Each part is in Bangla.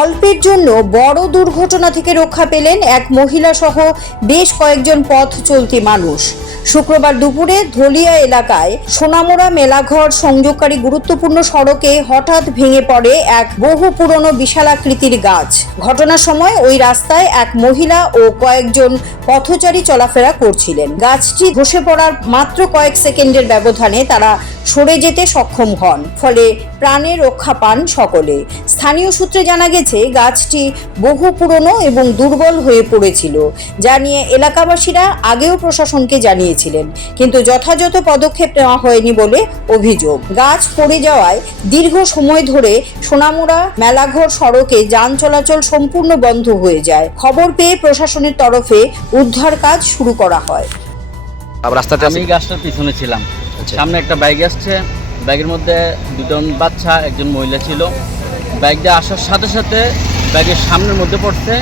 অল্পের জন্য বড় দুর্ঘটনা থেকে রক্ষা পেলেন এক মহিলা সহ বেশ কয়েকজন পথ চলতি মানুষ। শুক্রবার দুপুরে ধলিয়া এলাকায় সোনামুড়া মেলাঘর সংযোগকারী গুরুত্বপূর্ণ সড়কে হঠাৎ ভেঙে পড়ে এক বহু পুরনো বিশালাকৃতির গাছ। ঘটনার সময় ওই রাস্তায় এক মহিলা ও কয়েকজন পথচারী চলাফেরা করছিলেন। গাছটি ধসে পড়ার মাত্র কয়েক সেকেন্ডের ব্যবধানে তারা সরে যেতে সক্ষম হন, ফলে প্রাণে রক্ষা পান সকলে। স্থানীয় সূত্রে জানা গেছে, গাছটি বহু পুরনো এবং দুর্বল হয়ে পড়েছিল, যা নিয়ে এলাকাবাসীরা আগেও প্রশাসনকে জানিয়েছিলেন, কিন্তু যথাযথ পদক্ষেপ নেওয়া হয়নি বলে অভিযোগ। গাছ পড়ে যাওয়ায় দীর্ঘ সময় ধরে সোনামুড়া মেলাঘর সড়কে যান চলাচল সম্পূর্ণ বন্ধ হয়ে যায়। খবর পেয়ে প্রশাসনের তরফে উদ্ধার কাজ শুরু করা হয়। আমি গাছটার পিছনে ছিলাম। সামনে একটা বাইক আসছে, বাইকের মধ্যে দুজন বাচ্চা, একজন মহিলা ছিল। বাইকটা আসার সাথে সাথে বাইকের সামনের মধ্যে পড়ছে।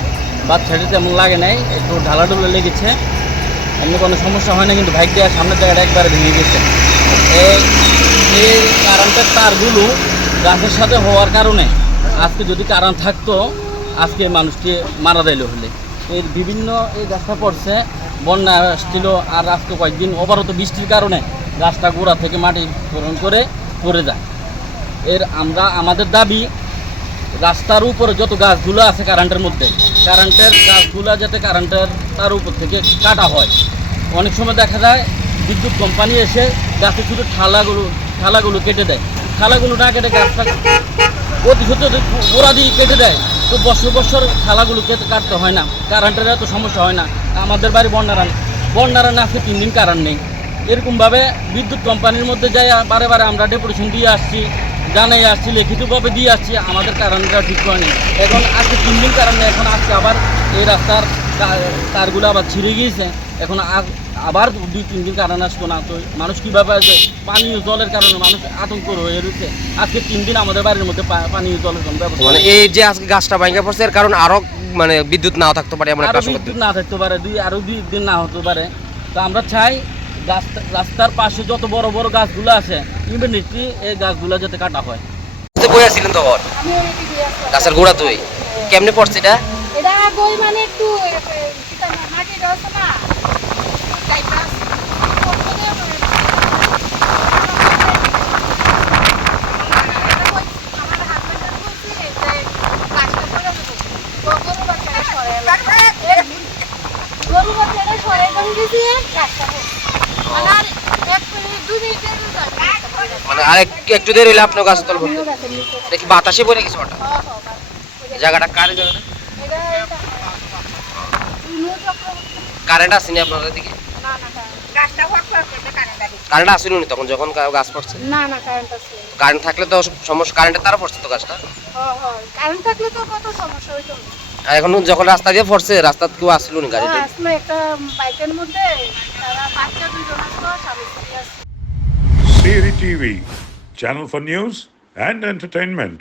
বাচ্চাটি তেমন লাগে নাই, একটু ঢালাঢুলা লেগেছে, এমনি কোনো সমস্যা হয় না, কিন্তু বাইক দেওয়ার সামনের জায়গাটা একবারে ভেঙে গেছে। এই কারেন্টের তারগুলো গাছের সাথে হওয়ার কারণে আজকে যদি কারেন্ট থাকতো, আজকে মানুষটি মারা যাইল হলে। এর বিভিন্ন এই গাছটা পড়ছে, বন্যা আসছিল, আর আজকে কয়েকদিন অবরত বৃষ্টির কারণে গাছটা গোড়া থেকে মাটি গ্রহণ করে পড়ে যায়। আমাদের দাবি, রাস্তার উপরে যত গাছগুলো আছে কারেন্টের মধ্যে, কারেন্টের গাছগুলো যাতে কারেন্টের তার উপর থেকে কাটা হয়। অনেক সময় দেখা যায় বিদ্যুৎ কোম্পানি এসে গাছের শুধু ঠালাগুলো কেটে দেয়। ঠালাগুলো না কেটে গাছটা অতি সত্য গোড়া দিয়ে কেটে দেয়, তো বছর বছর ঠালাগুলো কাটতে হয় না, কারেন্টের এত সমস্যা হয় না। আমাদের বাড়ি বন্যারান আজকে 3 দিন কারেন্ট নেই। এরকমভাবে বিদ্যুৎ কোম্পানির মধ্যে যাই বারে বারে আমরা ডেপুটেশন দিয়ে আসছি, জানাই আসছি, লিখিতভাবে দিয়ে আসছি, আমাদের কারেন্টটা ঠিক হয়নি। এখন আজকে 3 দিন কারেন্ট নেই। এখন আজকে আবার এই রাস্তার তারগুলো আবার ছিঁড়ে গিয়েছে। এখন আবার 2-3 দিন কারেন্ট আসতো না, তো মানুষ কীভাবে আছে? পানীয় জলের কারণে মানুষ আতঙ্ক হয়ে রয়েছে। আজকে 3 দিন আমাদের বাড়ির মধ্যে পানীয় জলের কোনো ব্যবস্থা, মানে এই যে আজকে গাছটা ভেঙে পড়ছে এর কারণ আরো মানে বিদ্যুৎ নাও থাকতে পারে, এমন একটা বিদ্যুৎ না থাকতে পারে, আরো 2 দিন না হতে পারে। তো আমরা চাই রাস্তার পাশে যত বড় বড় গাছগুলো আছে, ইমিডিয়েটলি এই গাছগুলো যাতে কাটা হয়। বইয়াছিলেন তখন গাছের গোড়া তুই কেমনে পড়ছে এটা? এটা বই মানে একটু মাটি রয়েছে না, গরু বাচ্চারা সরে গেছে গাছটা, মানে আর একটু দেরি হইলে আপনার গাছ তল দেখি বাতাসে পড়ে গেছে ওটা। জায়গাটা কারে জায়গাটা কারেন্ট আসেনি আপনাদের দিকে? কারেন্ট আসেনি তখন যখন গাছ পড়ছে? কারেন্ট থাকলে তো সমস্যা, কারেন্টের তারা পড়ছে তো গাছটা। কারেন্ট থাকলে তো কত সমস্যা হইতো। আর এখন যখন রাস্তা দিয়ে পড়ছে, রাস্তা কেউ আসলো না গাড়িটা? একটা বাইকের মধ্যে তারা বাচ্চা দুজন আসলো, স্বামী স্ত্রী আসলো। Siri TV, channel for news and entertainment.